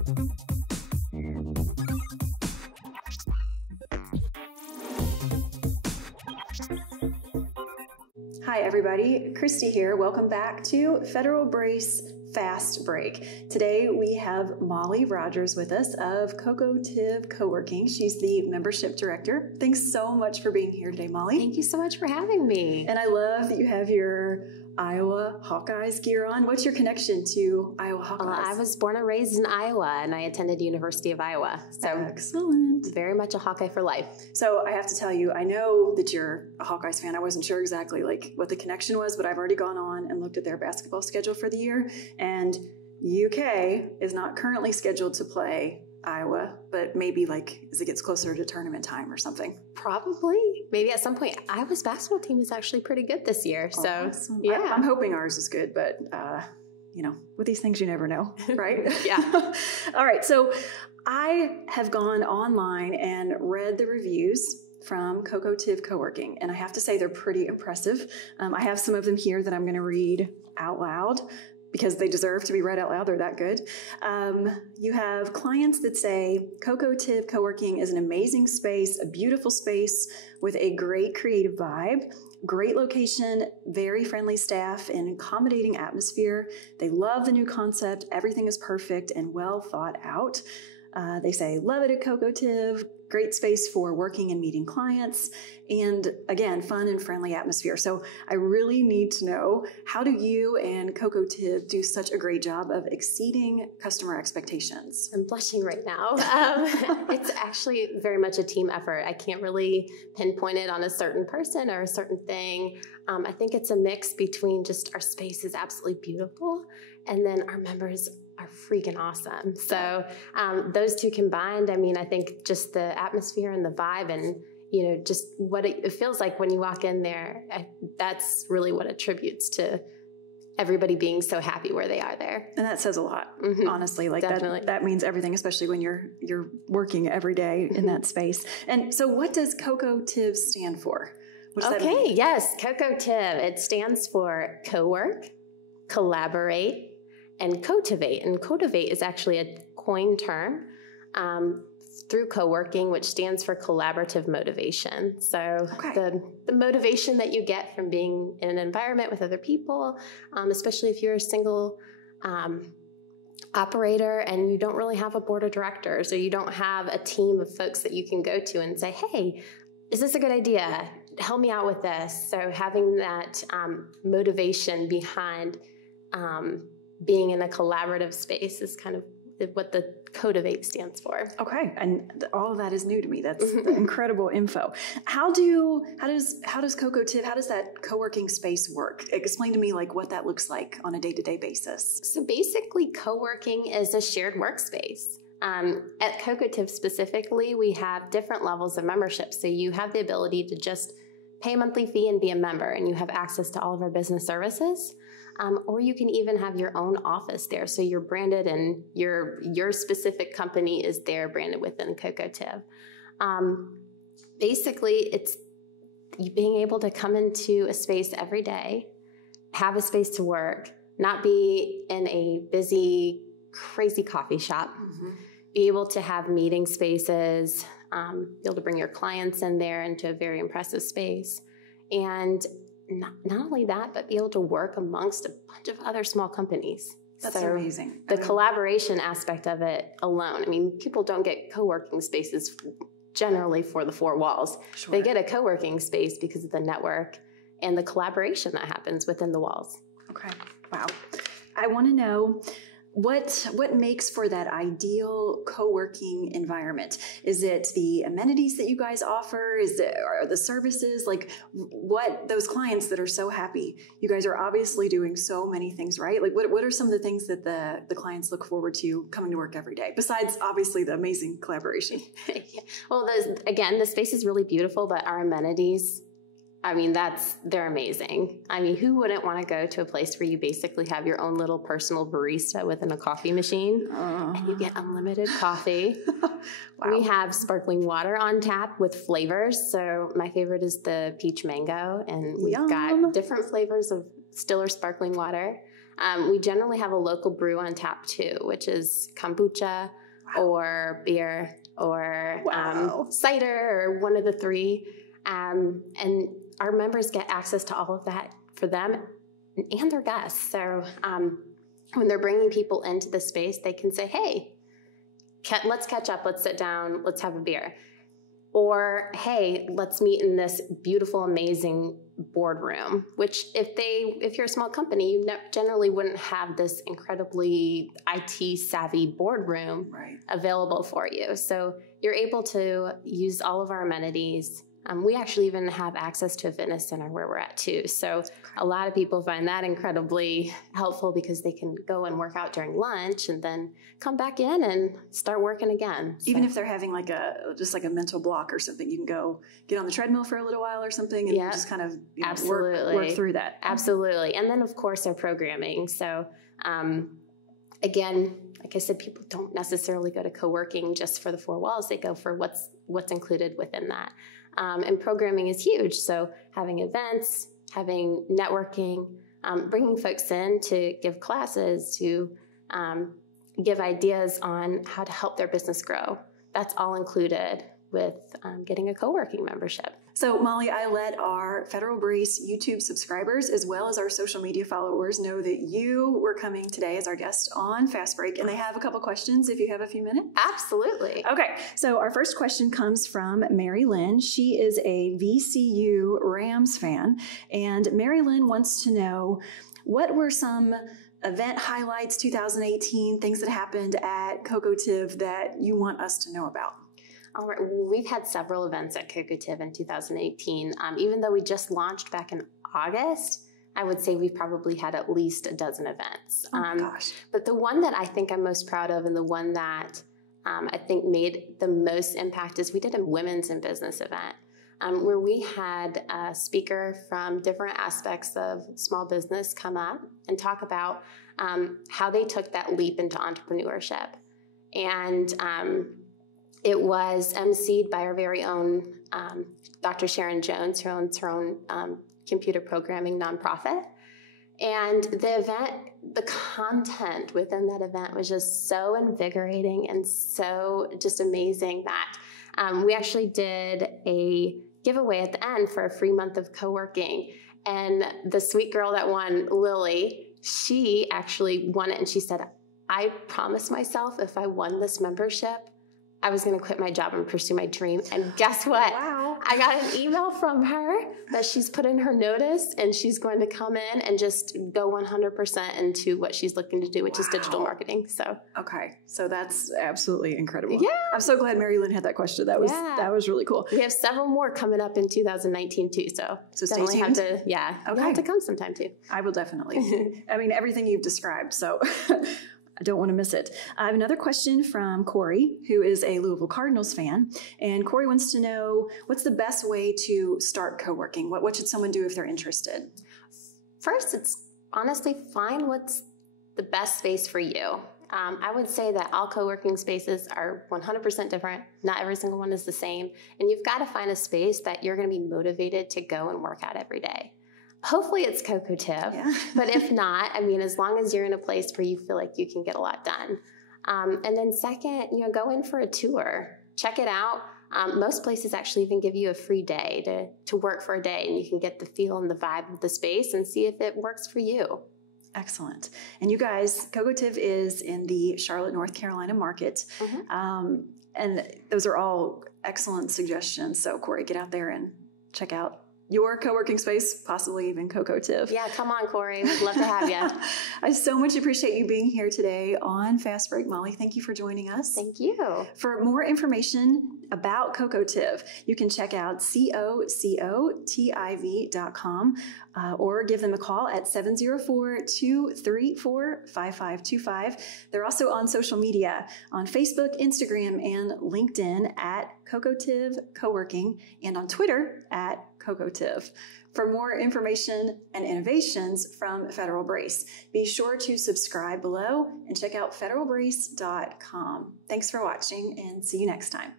Hi everybody, Christy here. Welcome back to Federal Brace Fast Break. Today we have Mollie Rogers with us of CoCoTiv Coworking. She's the membership director. Thanks so much for being here today, Mollie. Thank you so much for having me. And I love that you have your Iowa Hawkeyes gear on. What's your connection to Iowa Hawkeyes? I was born and raised in Iowa, and I attended University of Iowa. So excellent. Very much a Hawkeye for life. So I have to tell you, I know that you're a Hawkeyes fan. I wasn't sure exactly like what the connection was, but I've already gone on and looked at their basketball schedule for the year. And UK is not currently scheduled to play Iowa, but maybe like as it gets closer to tournament time or something. Probably. Maybe at some point. Iowa's basketball team is actually pretty good this year. So, awesome. Yeah. I'm hoping ours is good, but, you know, with these things, you never know, right? Yeah. All right. So I have gone online and read the reviews from CoCoTiv Coworking, and I have to say they're pretty impressive. I have some of them here that I'm going to read out loud because they deserve to be read out loud. They're that good. You have clients that say, CoCoTiv Coworking is an amazing space, a beautiful space with a great creative vibe, great location, very friendly staff, and accommodating atmosphere. They love the new concept. Everything is perfect and well thought out. They say, love it at CoCoTiv, great space for working and meeting clients, and again, fun and friendly atmosphere. So I really need to know, how do you and CoCoTiv do such a great job of exceeding customer expectations? I'm blushing right now. It's actually very much a team effort. I can't really pinpoint it on a certain person or a certain thing. I think it's a mix between just our space is absolutely beautiful, and then our members are freaking awesome. So those two combined, I mean, I think just the atmosphere and the vibe and, you know, just what it feels like when you walk in there, that's really what attributes to everybody being so happy where they are there. And that says a lot, honestly. Like Definitely. that means everything, especially when you're working every day in that space. And so what does CoCoTiv stand for? What does that mean? Yes, CoCoTiv. It stands for co-work, collaborate, and cultivate. And cultivate is actually a coined term through co-working, which stands for collaborative motivation. So the motivation that you get from being in an environment with other people, especially if you're a single operator and you don't really have a board of directors, or you don't have a team of folks that you can go to and say, hey, is this a good idea? Help me out with this. So having that motivation behind being in a collaborative space is kind of what the Cultivate stands for. Okay, and all of that is new to me. That's incredible info. How does CoCoTiv, how does that co-working space work? Explain to me like what that looks like on a day-to-day basis. So basically, co-working is a shared workspace. At CoCoTiv specifically, we have different levels of membership. So you have the ability to just pay a monthly fee and be a member, and you have access to all of our business services. Or you can even have your own office there. So you're branded and your specific company is there branded within CoCoTiv. Basically, it's being able to come into a space every day, have a space to work, not be in a busy, crazy coffee shop, be able to have meeting spaces, be able to bring your clients in there into a very impressive space. And not only that, but be able to work amongst a bunch of other small companies. That's amazing. The collaboration aspect of it alone. I mean, people don't get co-working spaces generally for the four walls. Sure. They get a co-working space because of the network and the collaboration that happens within the walls. Okay. Wow. I want to know, what makes for that ideal co-working environment? Is it the amenities that you guys offer? Are the services? Like what those clients that are so happy? You guys are obviously doing so many things, right? Like what are some of the things that the clients look forward to coming to work every day, besides obviously the amazing collaboration? Well, again, the space is really beautiful, but our amenities, I mean, they're amazing. I mean, who wouldn't want to go to a place where you basically have your own little personal barista within a coffee machine and you get unlimited coffee? Wow. We have sparkling water on tap with flavors. So my favorite is the peach mango, and we've got different flavors of still or sparkling water. We generally have a local brew on tap too, which is kombucha or beer or cider or one of the three. And our members get access to all of that for them and their guests. So when they're bringing people into the space, they can say, hey, let's catch up, let's sit down, let's have a beer. Or, hey, let's meet in this beautiful, amazing boardroom, which if you're a small company, you generally wouldn't have this incredibly IT savvy boardroom available for you. So you're able to use all of our amenities. We actually even have access to a fitness center where we're at too. So a lot of people find that incredibly helpful because they can go and work out during lunch and then come back in and start working again. Even if they're having just a mental block or something, you can go get on the treadmill for a little while or something and just kind of work through that. Absolutely. And then of course our programming. So again, like I said, people don't necessarily go to co-working just for the four walls. They go for what's included within that. And programming is huge. So having events, having networking, bringing folks in to give classes, to give ideas on how to help their business grow. That's all included with getting a co-working membership. So Mollie, I let our Federal Brace YouTube subscribers as well as our social media followers know that you were coming today as our guest on Fast Break, and they have a couple questions if you have a few minutes. Absolutely. Okay, so our first question comes from Mary Lynn. She is a VCU Rams fan, and Mary Lynn wants to know, what were some event highlights 2018, things that happened at CoCoTiv that you want us to know about? All right. Well, we've had several events at CoCoTiv in 2018. Even though we just launched back in August, I would say we've probably had at least a dozen events. Gosh. But the one that I think I'm most proud of and the one that I think made the most impact is we did a women's in business event where we had a speaker from different aspects of small business come up and talk about how they took that leap into entrepreneurship. And it was emceed by our very own Dr. Sharon Jones, who owns her own computer programming nonprofit. And the content within that event was just so invigorating and so just amazing that we actually did a giveaway at the end for a free month of co-working. And the sweet girl that won, Lily, she actually won it. And she said, I promised myself if I won this membership, I was going to quit my job and pursue my dream. And guess what? Wow. I got an email from her that she's put in her notice and she's going to come in and just go 100% into what she's looking to do, which is digital marketing. So okay. So that's absolutely incredible. Yeah. I'm so glad Mary Lynn had that question. That was really cool. We have several more coming up in 2019 too. So stay tuned. You'll have to come sometime too. I will definitely. I mean, everything you've described. So I don't want to miss it. I have another question from Corey, who is a Louisville Cardinals fan. And Corey wants to know, what's the best way to start co-working? What should someone do if they're interested? First, it's honestly find what's the best space for you. I would say that all co-working spaces are 100% different. Not every single one is the same. And you've got to find a space that you're going to be motivated to go and work out every day. Hopefully it's CoCoTiv, but if not, I mean, as long as you're in a place where you feel like you can get a lot done. And then second, go in for a tour, check it out. Most places actually even give you a free day to work for a day, and you can get the feel and the vibe of the space and see if it works for you. Excellent. And you guys, CoCoTiv is in the Charlotte, North Carolina market. Mm-hmm. And those are all excellent suggestions. So Corey, get out there and check out your co-working space, possibly even CoCoTiv. Yeah, come on, Corey. We'd love to have you. I so much appreciate you being here today on Fast Break. Mollie, thank you for joining us. Thank you. For more information about CoCoTiv, you can check out CoCoTiv.com or give them a call at 704-234-5525. They're also on social media on Facebook, Instagram, and LinkedIn at CoCoTiv Coworking, and on Twitter at CoCoTiv. For more information and innovations from Federal Brace, be sure to subscribe below and check out federalbrace.com. Thanks for watching, and see you next time.